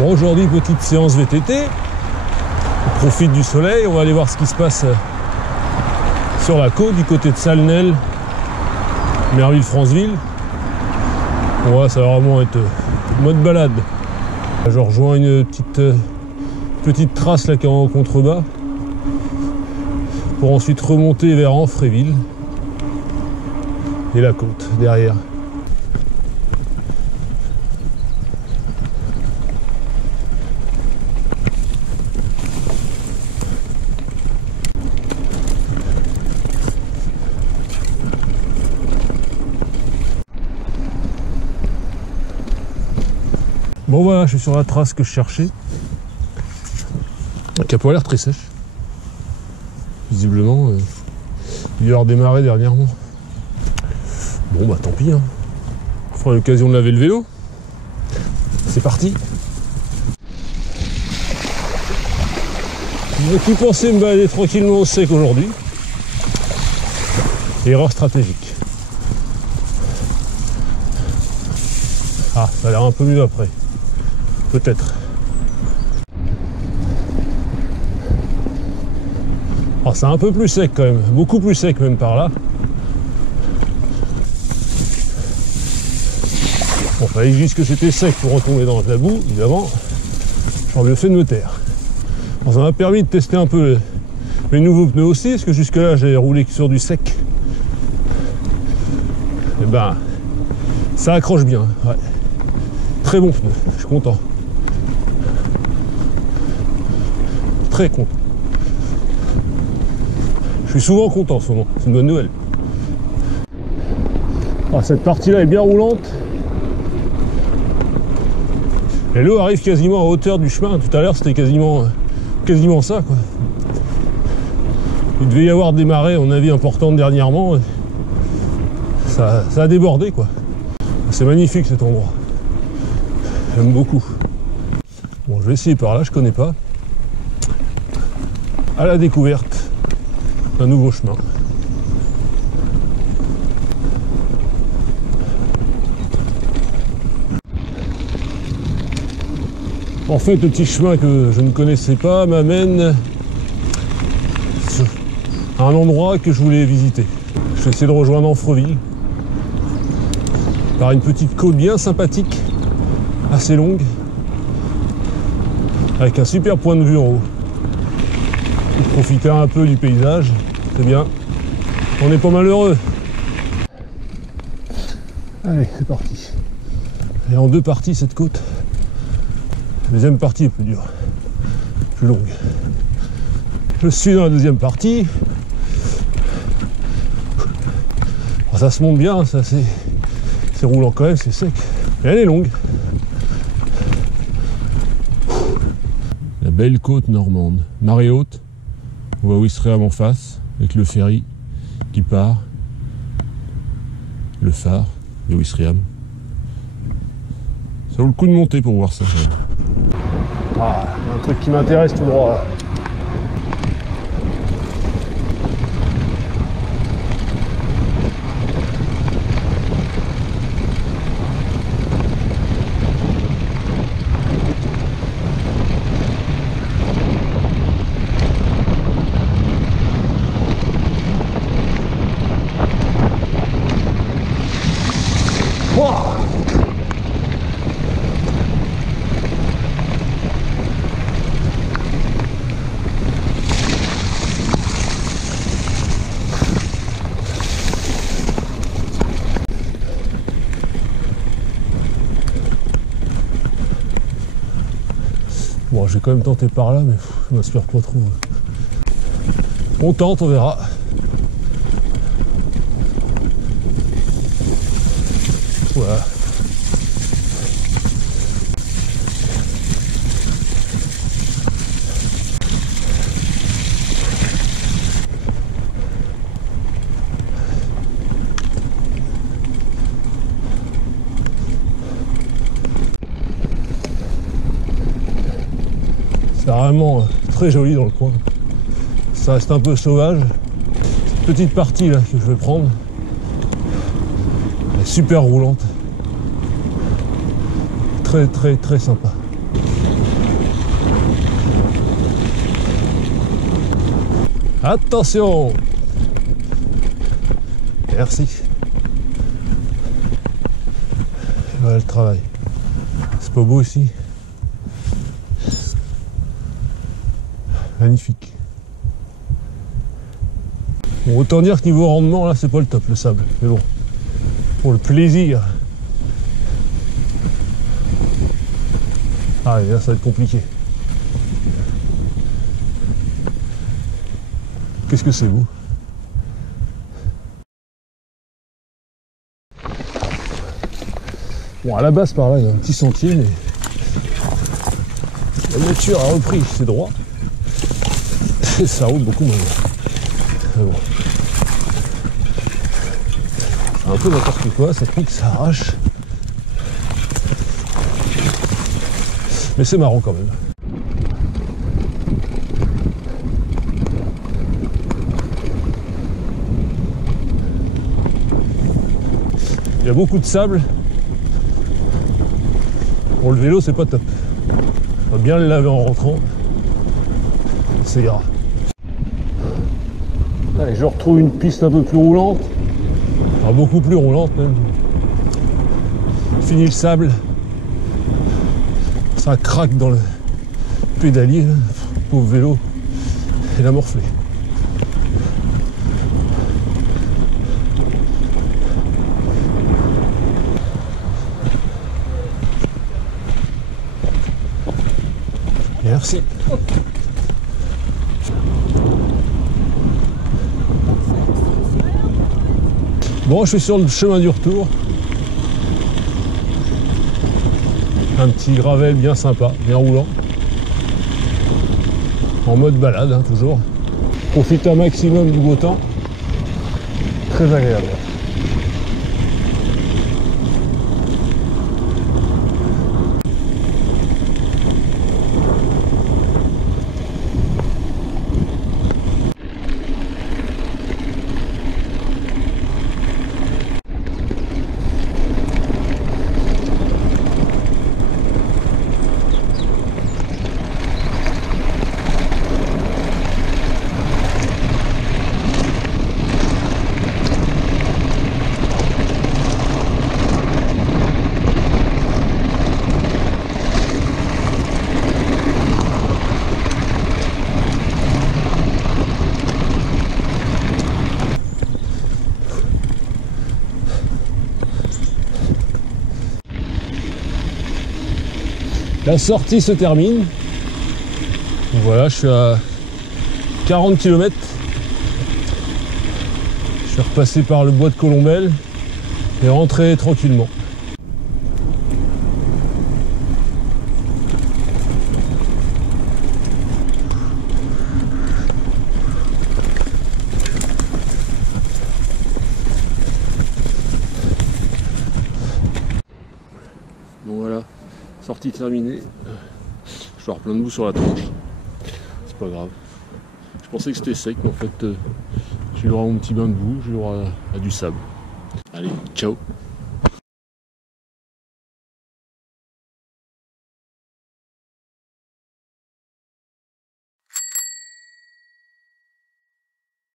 Bon, aujourd'hui, petite séance VTT. On profite du soleil, on va aller voir ce qui se passe sur la côte, du côté de Salnel, Merville-Franceville. Bon, ça va vraiment être mode balade. Je rejoins une petite trace là qui est en contrebas pour ensuite remonter vers Anfréville et la côte derrière. Bon voilà, je suis sur la trace que je cherchais, qui a pas l'air très sèche. Visiblement, il y a redémarré dernièrement. Bon bah tant pis, hein. On fera l'occasion de laver le vélo. C'est parti. J'ai qui pensé me balader tranquillement au sec aujourd'hui. Erreur stratégique. Ah, ça a l'air un peu mieux après. Peut-être. Oh, c'est un peu plus sec quand même, beaucoup plus sec même par là. Bon, fallait juste que c'était sec pour retomber dans la boue, évidemment. J'aurais bien fait de me taire. Bon, ça m'a permis de tester un peu mes nouveaux pneus aussi, parce que jusque là j'avais roulé sur du sec. Et ben, ça accroche bien. Ouais. Très bon pneu, je suis content. Très content. Je suis souvent content en ce moment, c'est une bonne nouvelle. Ah, cette partie-là est bien roulante. Et l'eau arrive quasiment à hauteur du chemin. Tout à l'heure, c'était quasiment ça, quoi. Il devait y avoir des marées, à mon avis, importantes dernièrement. Ça a débordé, quoi. C'est magnifique cet endroit. J'aime beaucoup. Bon, je vais essayer par là, je connais pas. À la découverte d'un nouveau chemin. En fait, le petit chemin que je ne connaissais pas m'amène à un endroit que je voulais visiter. Je vais essayer de rejoindre Anfréville par une petite côte bien sympathique, assez longue, avec un super point de vue en haut. Pour profiter un peu du paysage, c'est bien. On n'est pas malheureux. Allez, c'est parti. Et en deux parties cette côte. La deuxième partie est plus dure, plus longue. Je suis dans la deuxième partie. Alors ça se monte bien, ça c'est roulant quand même, c'est sec. Et elle est longue. La belle côte normande, marée haute. On voit Ouistreham en face, avec le ferry qui part, le phare de Ouistreham. Ça vaut le coup de monter pour voir ça. Ah, un truc qui m'intéresse tout droit là. Bon, je vais quand même tenter par là, mais je m'inspire pas trop. On tente, on verra. Voilà. C'est vraiment très joli dans le coin. Ça reste un peu sauvage. Cette petite partie là que je vais prendre, elle est super roulante. Très très très sympa. Attention! Merci. Et voilà le travail. C'est pas beau ici? Magnifique. Bon, autant dire que niveau rendement, là, c'est pas le top, le sable. Mais bon, pour le plaisir. Ah, et là, ça va être compliqué. Qu'est-ce que c'est beau? Bon, à la base, par là, il y a un petit sentier, mais la nature a repris ses droits. Et ça roule beaucoup moins bien. Mais bon. C'est un peu n'importe quoi, ça pique, ça arrache. Mais c'est marrant quand même. Il y a beaucoup de sable. Pour le vélo, c'est pas top. On va bien le laver en rentrant. C'est ira. Allez, je retrouve une piste un peu plus roulante. Enfin, beaucoup plus roulante même. Fini le sable. Ça craque dans le pédalier. Là. Pauvre vélo. Il a morflé. Merci. Bon, je suis sur le chemin du retour. Un petit gravel bien sympa, bien roulant. En mode balade, hein, toujours. Profite un maximum du beau temps. Très agréable. La sortie se termine. Donc voilà, je suis à 40 km. Je suis repassé par le bois de Colombelle et rentré tranquillement. Donc voilà, sortie terminée. Je dois avoir plein de boue sur la tronche. C'est pas grave. Je pensais que c'était sec, mais en fait, j'ai eu droit à mon petit bain de boue, j'ai eu droit à du sable. Allez, ciao!